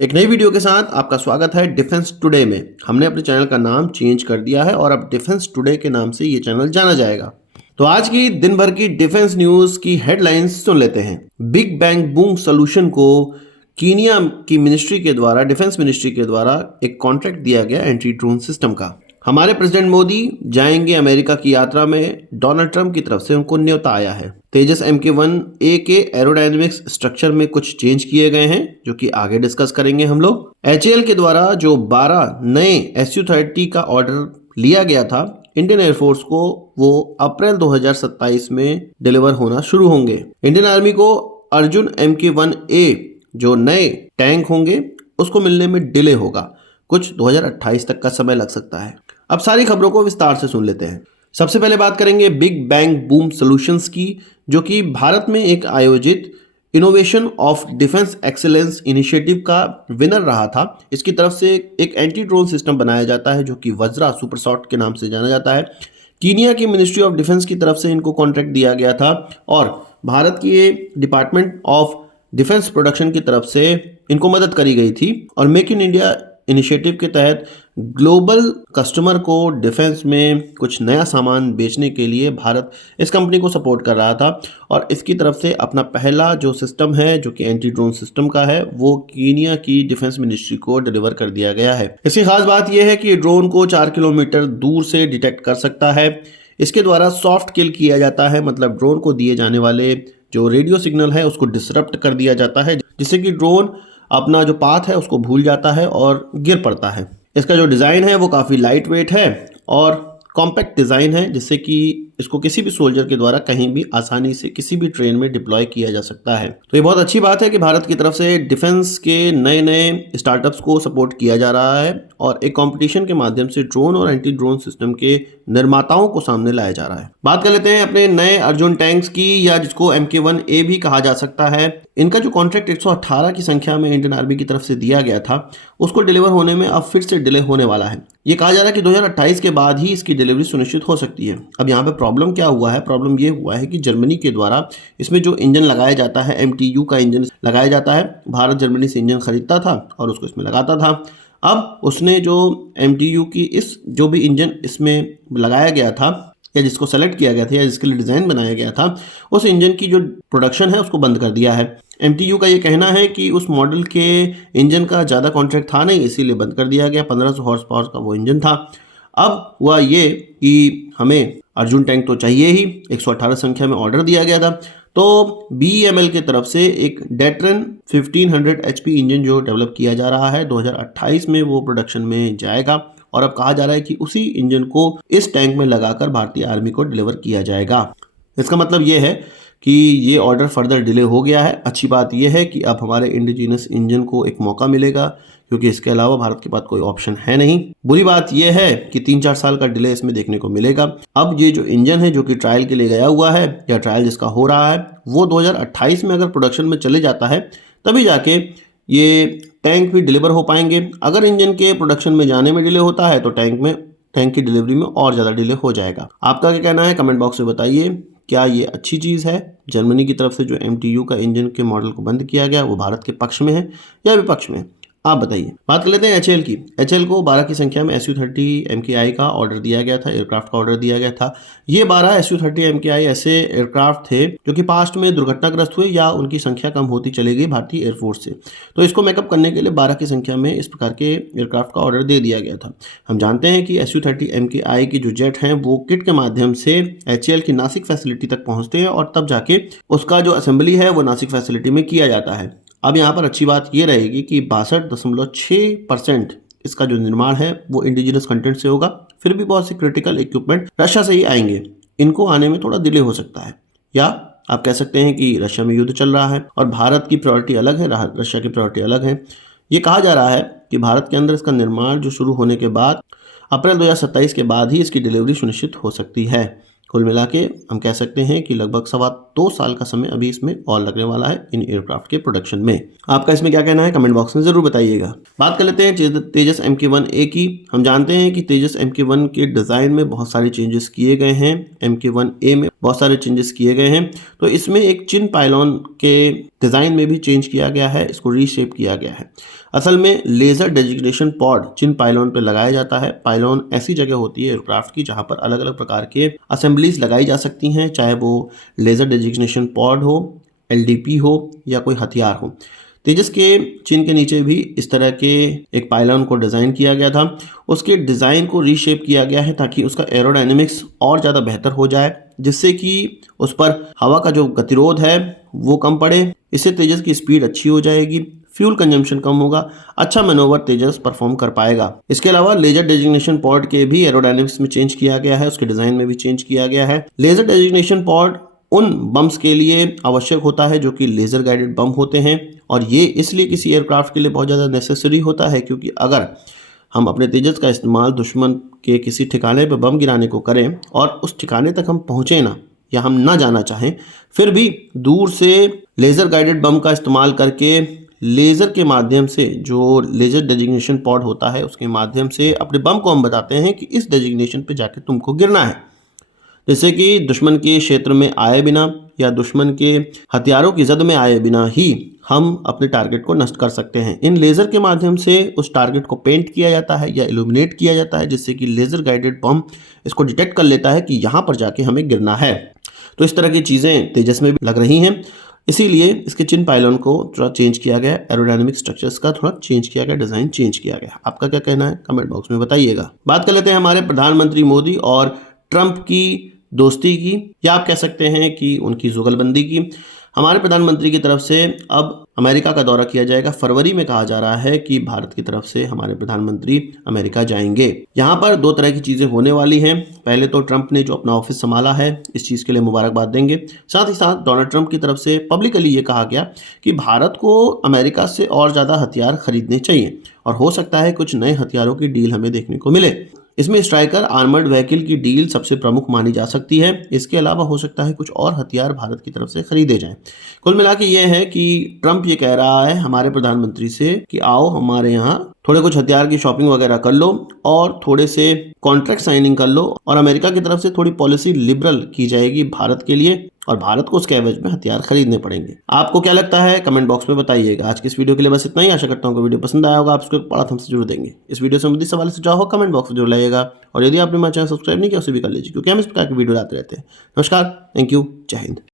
एक नई वीडियो के साथ आपका स्वागत है डिफेंस टुडे में। हमने अपने चैनल का नाम चेंज कर दिया है और अब डिफेंस टुडे के नाम से ये चैनल जाना जाएगा। तो आज की दिन भर की डिफेंस न्यूज की हेडलाइंस सुन लेते हैं। बिग बैंग बूम सॉल्यूशन को कीनिया की मिनिस्ट्री के द्वारा, डिफेंस मिनिस्ट्री के द्वारा एक कॉन्ट्रैक्ट दिया गया एंटी ड्रोन सिस्टम का। हमारे प्रेसिडेंट मोदी जाएंगे अमेरिका की यात्रा में, डोनाल्ड ट्रंप की तरफ से उनको न्योता आया है। तेजस MK1A के एरोडायनेमिक्स स्ट्रक्चर में कुछ चेंज किए गए हैं जो कि आगे डिस्कस करेंगे हम लोग। HAL के द्वारा जो 12 नए Su-30 का ऑर्डर लिया गया था इंडियन एयरफोर्स को, वो अप्रैल 2027 में डिलीवर होना शुरू होंगे। इंडियन आर्मी को अर्जुन MK1A जो नए टैंक होंगे उसको मिलने में डिले होगा, कुछ 2028 तक का समय लग सकता है। अब सारी खबरों को विस्तार से सुन लेते हैं। सबसे पहले बात करेंगे बिग बैंग बूम सॉल्यूशंस की, जो कि भारत में एक आयोजित innovation of defence excellence initiative का विनर रहा था। इसकी तरफ से एक एंटी ड्रोन सिस्टम बनाया जाता है जो कि वज्रा सुपरसॉट के नाम से जाना जाता है। कीनिया की मिनिस्ट्री ऑफ डिफेंस की तरफ से इनको कॉन्ट्रैक्ट दिया गया था और भारत की डिपार्टमेंट ऑफ डिफेंस प्रोडक्शन की तरफ से इनको मदद करी गई थी। और मेक इन इंडिया इनिशिएटिव के तहत ग्लोबल कस्टमर को डिफेंस में कुछ नया सामान बेचने के लिए भारत इस कंपनी को सपोर्ट कर रहा था और इसकी तरफ से अपना पहला जो सिस्टम है जो कि एंटी ड्रोन सिस्टम का है वो कीनिया की डिफेंस मिनिस्ट्री को डिलीवर कर दिया गया है। इसकी खास बात यह है कि ड्रोन को 4 किलोमीटर दूर से डिटेक्ट कर सकता है। इसके द्वारा सॉफ्ट किल किया जाता है, मतलब ड्रोन को दिए जाने वाले जो रेडियो सिग्नल है उसको डिसरप्ट कर दिया जाता है, जिससे कि ड्रोन अपना जो पाथ है उसको भूल जाता है और गिर पड़ता है। इसका जो डिज़ाइन है वो काफ़ी लाइट वेट है और कॉम्पैक्ट डिज़ाइन है, जिससे कि इसको किसी भी सोल्जर के द्वारा कहीं भी आसानी से किसी भी ट्रेन में डिप्लॉय किया जा सकता है। तो ये बहुत अच्छी बात है कि भारत की तरफ से डिफेंस के नए नए स्टार्टअप्स को सपोर्ट किया जा रहा है और एक कंपटीशन के माध्यम से ड्रोन और एंटी ड्रोन सिस्टम के निर्माताओं को सामने लाया जा रहा है। बात कर लेते हैं अपने नए अर्जुन टैंक्स की, या जिसको MK1A भी कहा जा सकता है। इनका जो कॉन्ट्रैक्ट 118 की संख्या में इंडियन आर्मी की तरफ से दिया गया था उसको डिलीवर होने में अब फिर से डिले होने वाला है। ये कहा जा रहा है कि 2028 के बाद ही इसकी डिलीवरी सुनिश्चित हो सकती है। अब यहाँ पे प्रॉब्लम क्या हुआ है? प्रॉब्लम ये हुआ है कि जर्मनी के द्वारा इसमें जो इंजन लगाया जाता है, MTU का इंजन लगाया जाता है, भारत जर्मनी से इंजन खरीदता था और उसको इसमें लगाता था। अब उसने जो MTU की इस जो भी इंजन इसमें लगाया गया था या जिसको सेलेक्ट किया गया था या जिसके लिए डिज़ाइन बनाया गया था, उस इंजन की जो प्रोडक्शन है उसको बंद कर दिया है। MTU का ये कहना है कि उस मॉडल के इंजन का ज़्यादा कॉन्ट्रैक्ट था नहीं, इसीलिए बंद कर दिया गया। 1500 हॉर्स पावर का वो इंजन था। अब हुआ ये कि हमें अर्जुन टैंक तो चाहिए ही, 118 संख्या में ऑर्डर दिया गया था, तो BEML की तरफ से एक डेट्रन 1500 HP इंजन जो डेवलप किया जा रहा है 2028 में वो प्रोडक्शन में जाएगा और अब कहा जा रहा है कि उसी इंजन को इस टैंक में लगाकर भारतीय आर्मी को डिलीवर किया जाएगा। इसका मतलब ये है कि ये ऑर्डर फर्दर डिले हो गया है। अच्छी बात यह है कि अब हमारे इंडिजिनस इंजन को एक मौका मिलेगा, क्योंकि इसके अलावा भारत के पास कोई ऑप्शन है नहीं। बुरी बात यह है कि 3-4 साल का डिले इसमें देखने को मिलेगा। अब ये जो इंजन है जो कि ट्रायल के लिए गया हुआ है या ट्रायल जिसका हो रहा है वो 2028 में अगर प्रोडक्शन में चले जाता है तभी जाके ये टैंक भी डिलीवर हो पाएंगे। अगर इंजन के प्रोडक्शन में जाने में डिले होता है तो टैंक की डिलीवरी में और ज़्यादा डिले हो जाएगा। आपका क्या कहना है? कमेंट बॉक्स में बताइए। क्या ये अच्छी चीज़ है? जर्मनी की तरफ से जो MTU का इंजन के मॉडल को बंद किया गया वो भारत के पक्ष में है या विपक्ष में? आप बताइए। बात कर लेते हैं HAL की। HAL को 12 की संख्या में Su-30 MKI का ऑर्डर दिया गया था, एयरक्राफ्ट का ऑर्डर दिया गया था। ये 12 Su-30 MKI ऐसे एयरक्राफ्ट थे जो कि पास्ट में दुर्घटनाग्रस्त हुए या उनकी संख्या कम होती चली गई भारतीय एयरफोर्स से, तो इसको मेकअप करने के लिए 12 की संख्या में इस प्रकार के एयरक्राफ्ट का ऑर्डर दे दिया गया था। हम जानते हैं कि Su-30 MKI की जो जेट हैं वो किट के माध्यम से HAL की नासिक फैसिलिटी तक पहुँचते हैं और तब जाके उसका जो असेंबली है वो नासिक फैसिलिटी में किया जाता है। अब यहाँ पर अच्छी बात ये रहेगी कि 62.6% इसका जो निर्माण है वो इंडिजिनस कंटेंट से होगा। फिर भी बहुत से क्रिटिकल इक्विपमेंट रशिया से ही आएंगे, इनको आने में थोड़ा डिले हो सकता है। या आप कह सकते हैं कि रशिया में युद्ध चल रहा है और भारत की प्रायोरिटी अलग है, रशिया की प्रायोरिटी अलग है। ये कहा जा रहा है कि भारत के अंदर इसका निर्माण जो शुरू होने के बाद अप्रैल 2027 के बाद ही इसकी डिलीवरी सुनिश्चित हो सकती है। कुल मिला के हम कह सकते हैं कि लगभग 2.25 साल का समय अभी इसमें और लगने वाला है इन एयरक्राफ्ट के प्रोडक्शन में। आपका इसमें क्या कहना है? कमेंट बॉक्स में जरूर बताइएगा। बात कर लेते हैं तेजस MK1A की। हम जानते हैं कि तेजस MK1 के डिज़ाइन में बहुत सारे चेंजेस किए गए हैं, MK1A में बहुत सारे चेंजेस किए गए हैं। तो इसमें एक चिन पायलॉन के डिज़ाइन में भी चेंज किया गया है, इसको रीशेप किया गया है। असल में लेजर डेजिग्नेशन पॉड जिन पाइलॉन पर लगाया जाता है, पाइलॉन ऐसी जगह होती है एयरक्राफ्ट की जहां पर अलग अलग प्रकार के असेंबलीज लगाई जा सकती हैं, चाहे वो लेजर डेजिग्नेशन पॉड हो, एलडीपी हो या कोई हथियार हो। तेजस के चिन के नीचे भी इस तरह के एक पाइलॉन को डिज़ाइन किया गया था। उसके डिज़ाइन को रीशेप किया गया है ताकि उसका एरोडायनेमिक्स और ज़्यादा बेहतर हो जाए, जिससे कि उस पर हवा का जो गतिरोध है वो कम पड़े। इससे तेजस की स्पीड अच्छी हो जाएगी, फ्यूल कंजम्पशन कम होगा, अच्छा मैनोवर तेजस परफॉर्म कर पाएगा। इसके अलावा लेजर डेजिग्नेशन पॉड के भी एरोडायनेमिक्स में चेंज किया गया है, उसके डिज़ाइन में भी चेंज किया गया है। लेजर डेजिग्नेशन पॉड उन बम्स के लिए आवश्यक होता है जो कि लेज़र गाइडेड बम होते हैं, और ये इसलिए किसी एयरक्राफ्ट के लिए बहुत ज़्यादा नेसेसरी होता है क्योंकि अगर हम अपने तेजस का इस्तेमाल दुश्मन के किसी ठिकाने पर बम गिराने को करें और उस ठिकाने तक हम पहुँचें ना, या हम ना जाना चाहें, फिर भी दूर से लेज़र गाइडेड बम का इस्तेमाल करके लेज़र के माध्यम से, जो लेज़र डेजिग्नेशन पॉड होता है उसके माध्यम से अपने बम को हम बताते हैं कि इस डेजिग्नेशन पे जाके तुमको गिरना है, जैसे कि दुश्मन के क्षेत्र में आए बिना या दुश्मन के हथियारों की जद में आए बिना ही हम अपने टारगेट को नष्ट कर सकते हैं। इन लेज़र के माध्यम से उस टारगेट को पेंट किया जाता है या इल्यूमिनेट किया जाता है, जिससे कि लेज़र गाइडेड बम इसको डिटेक्ट कर लेता है कि यहाँ पर जाके हमें गिरना है। तो इस तरह की चीज़ें तेजस में भी लग रही हैं, इसीलिए इसके चिन पाइलॉन को थोड़ा चेंज किया गया, एरोडायनेमिक स्ट्रक्चर्स का थोड़ा चेंज किया गया, डिज़ाइन चेंज किया गया। आपका क्या कहना है कमेंट बॉक्स में बताइएगा। बात कर लेते हैं हमारे प्रधानमंत्री मोदी और ट्रंप की दोस्ती की, या आप कह सकते हैं कि उनकी जुगलबंदी की। हमारे प्रधानमंत्री की तरफ से अब अमेरिका का दौरा किया जाएगा। फरवरी में कहा जा रहा है कि भारत की तरफ से हमारे प्रधानमंत्री अमेरिका जाएंगे। यहाँ पर दो तरह की चीज़ें होने वाली हैं। पहले तो ट्रंप ने जो अपना ऑफिस संभाला है इस चीज़ के लिए मुबारकबाद देंगे। साथ ही साथ डोनाल्ड ट्रंप की तरफ से पब्लिकली ये कहा गया कि भारत को अमेरिका से और ज़्यादा हथियार खरीदने चाहिए और हो सकता है कुछ नए हथियारों की डील हमें देखने को मिले। इसमें स्ट्राइकर आर्मर्ड व्हीकल की डील सबसे प्रमुख मानी जा सकती है। इसके अलावा हो सकता है कुछ और हथियार भारत की तरफ से खरीदे जाएं। कुल मिला के ये है कि ट्रंप ये कह रहा है हमारे प्रधानमंत्री से कि आओ हमारे यहाँ थोड़े कुछ हथियार की शॉपिंग वगैरह कर लो और थोड़े से कॉन्ट्रैक्ट साइनिंग कर लो, और अमेरिका की तरफ से थोड़ी पॉलिसी लिबरल की जाएगी भारत के लिए और भारत को उसके एवज में हथियार खरीदने पड़ेंगे। आपको क्या लगता है कमेंट बॉक्स में बताइएगा। आज की इस वीडियो के लिए बस इतना ही। आशा करता हूँ कि वीडियो पसंद आया होगा। आप इसको बड़ा हमसे जरूर देंगे। इस वीडियो से संबंधित सवाल सुझाव हो कमेंट बॉक्स में जरूर लाइएगा, और यदि आपने हमारा चैनल सब्सक्राइब नहीं किया उसे भी कर लीजिए क्योंकि हम इस प्रकार की वीडियो लाते रहते हैं। नमस्कार, थैंक यू, जय हिंद।